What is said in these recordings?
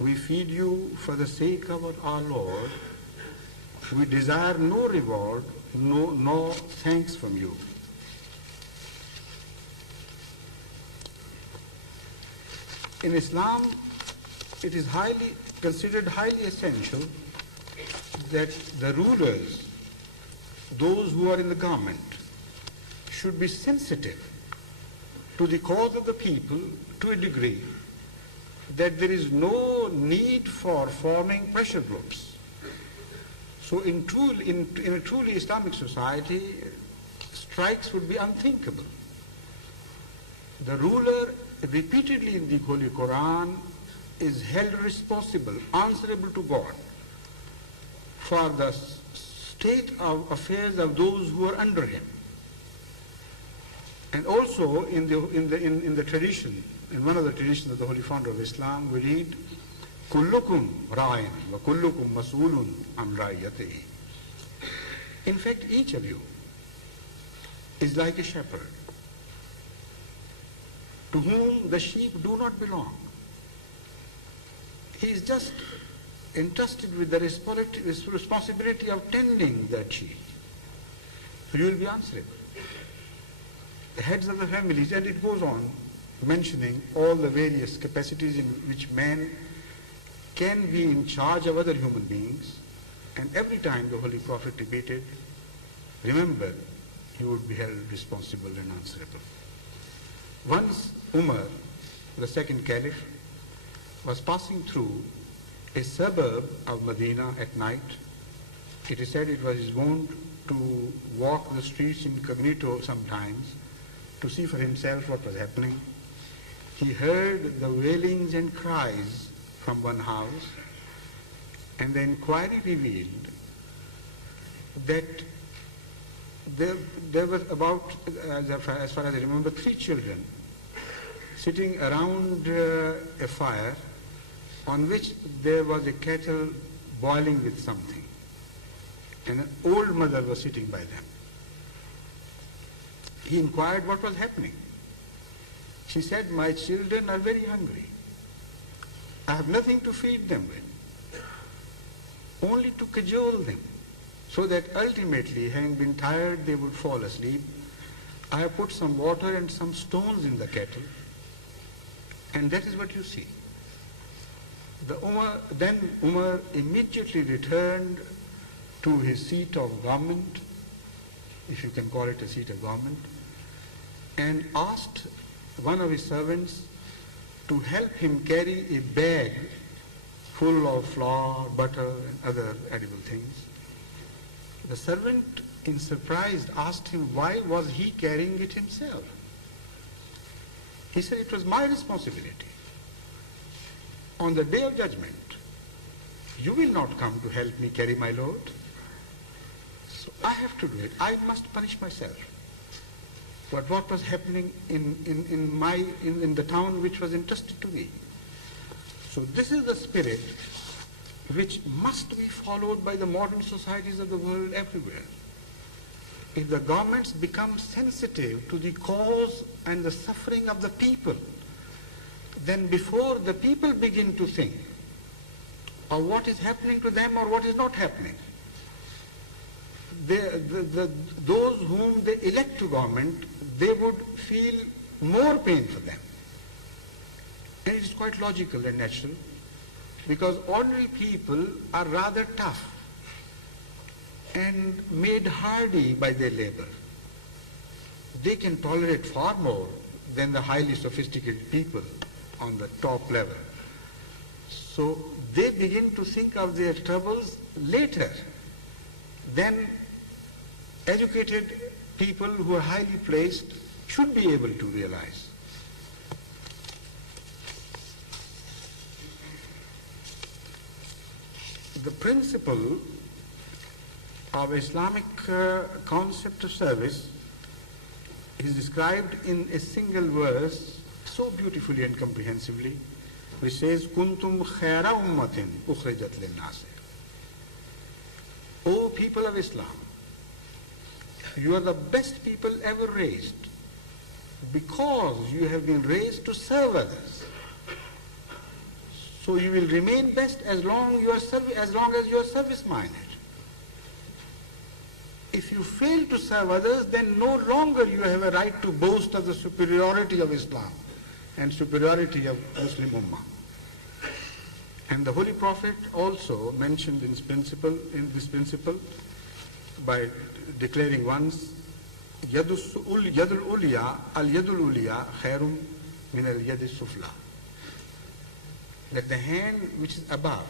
we feed you for the sake of our Lord. We desire no reward, no thanks from you. In Islam, it is considered highly essential that the rulers, those who are in the government, should be sensitive to the cause of the people to a degree that there is no need for forming pressure groups. So in a truly Islamic society, strikes would be unthinkable. The ruler, repeatedly in the Holy Quran, is held responsible, answerable to God for the state of affairs of those who are under him. And also in the tradition, in one of the traditions of the Holy Founder of Islam, we read, "Kullukum ra'in wa kullukum mas'ulun an ra'iyatihi." In fact, each of you is like a shepherd to whom the sheep do not belong. He is just entrusted with the responsibility of tending that sheep. So you will be answerable. The heads of the families, and it goes on mentioning all the various capacities in which man can be in charge of other human beings, and every time the Holy Prophet repeated, remember, you would be held responsible and answerable. Once Umar, the second caliph, was passing through a suburb of Medina at night. It is said it was his wont to walk the streets incognito sometimes to see for himself what was happening. He heard the wailings and cries from one house, and the inquiry revealed that there were about, as far as I remember, 3 children sitting around a fire on which there was a kettle boiling with something, and an old mother was sitting by them. He inquired what was happening. She said, "My children are very hungry. I have nothing to feed them with, only to cajole them, so that ultimately, having been tired, they would fall asleep. I have put some water and some stones in the kettle, and that is what you see." Then Umar immediately returned to his seat of government, if you can call it a seat of government, and asked one of his servants to help him carry a bag full of flour, butter, and other edible things. The servant, in surprise, asked him why was he carrying it himself. He said, "It was my responsibility. On the day of judgment, you will not come to help me carry my load. So I have to do it. I must punish myself." But what was happening in the town which was entrusted to me? So this is the spirit which must be followed by the modern societies of the world everywhere. If the governments become sensitive to the cause and the suffering of the people, then before the people begin to think of what is happening to them or what is not happening, those whom they elect to government, they would feel more pain for them. And it is quite logical and natural, because ordinary people are rather tough and made hardy by their labor. They can tolerate far more than the highly sophisticated people on the top level. So they begin to think of their troubles later than educated people who are highly placed should be able to realize. The principle of Islamic concept of service is described in a single verse so beautifully and comprehensively, which says, "Kuntum khayra ummatin ukhrijat lin-nas." O people of Islam, you are the best people ever raised, because you have been raised to serve others. So you will remain best as long as you are service-minded. If you fail to serve others, then no longer you have a right to boast of the superiority of Islam and superiority of Muslim Ummah. And the Holy Prophet also mentioned this principle by declaring once, Yadul Uliya, Al-Yadul Uliya, Khairum min al-Yadis Sufla. That the hand which is above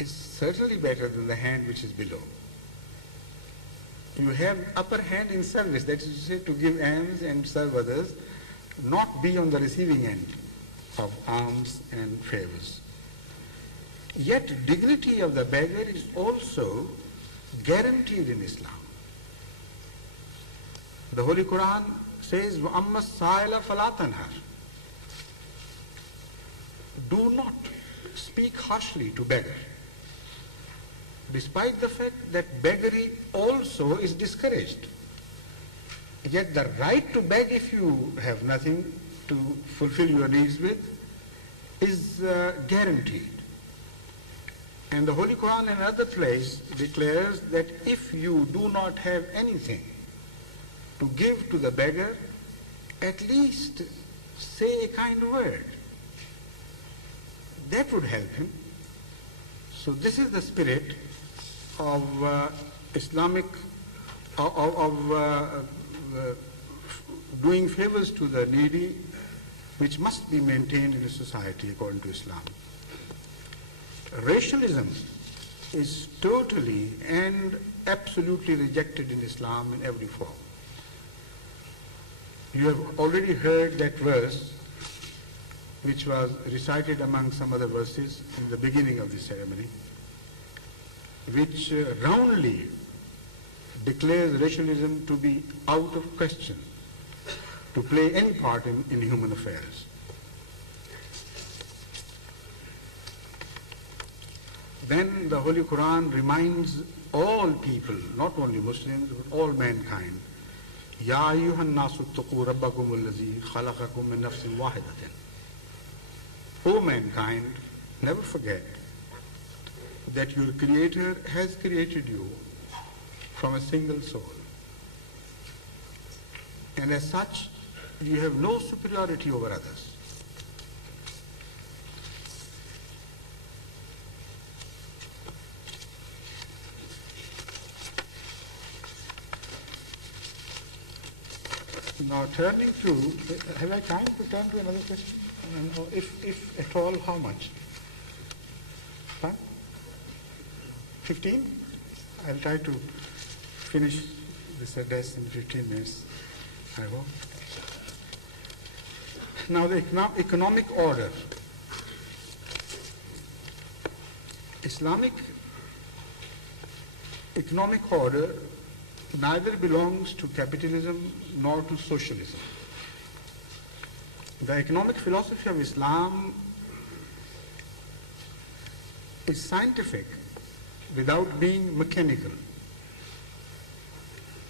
is certainly better than the hand which is below. You have upper hand in service, that is to say, to give alms and serve others, not be on the receiving end of alms and favors. Yet dignity of the beggar is also guaranteed in Islam. The Holy Quran says, وَأَمَّا السَّائِلَ فَلَا تَنْهَرْ. Do not speak harshly to beggar, despite the fact that beggary also is discouraged. Yet the right to beg if you have nothing to fulfill your needs with is guaranteed. And the Holy Quran in another place declares that if you do not have anything to give to the beggar, at least say a kind word. That would help him. So this is the spirit of doing favors to the needy, which must be maintained in a society according to Islam. Racialism is totally and absolutely rejected in Islam in every form. You have already heard that verse which was recited among some other verses in the beginning of the ceremony, which roundly declares racialism to be out of question to play any part in human affairs. Then the Holy Quran reminds all people, not only Muslims, but all mankind, Ya ayyuhan nasu ttaqu rabbakum allazi khalaqakum min nafsin wahidatin. O mankind, never forget that your Creator has created you from a single soul. And as such, you have no superiority over others. Now turning to, have I time to turn to another question? If at all, how much? 15? I'll try to finish this address in 15 minutes, I hope. Now the economic order. Islamic economic order neither belongs to capitalism nor to socialism. The economic philosophy of Islam is scientific without being mechanical.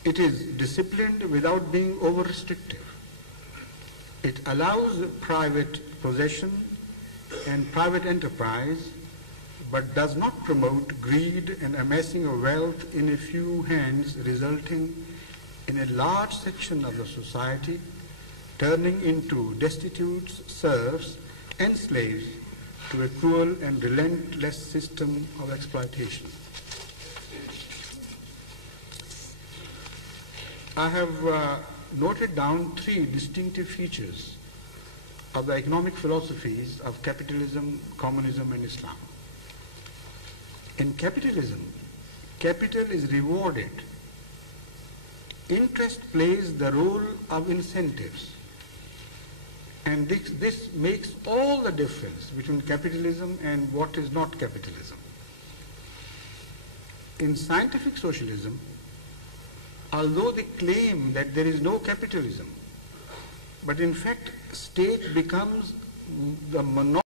It is disciplined without being over-restrictive. It allows private possession and private enterprise, but does not promote greed and amassing of wealth in a few hands, resulting in a large section of the society turning into destitutes, serfs, and slaves to a cruel and relentless system of exploitation. I have noted down 3 distinctive features of the economic philosophies of capitalism, communism, and Islam. In capitalism, capital is rewarded. Interest plays the role of incentives. And this makes all the difference between capitalism and what is not capitalism. In scientific socialism, although they claim that there is no capitalism, but in fact, state becomes the monopoly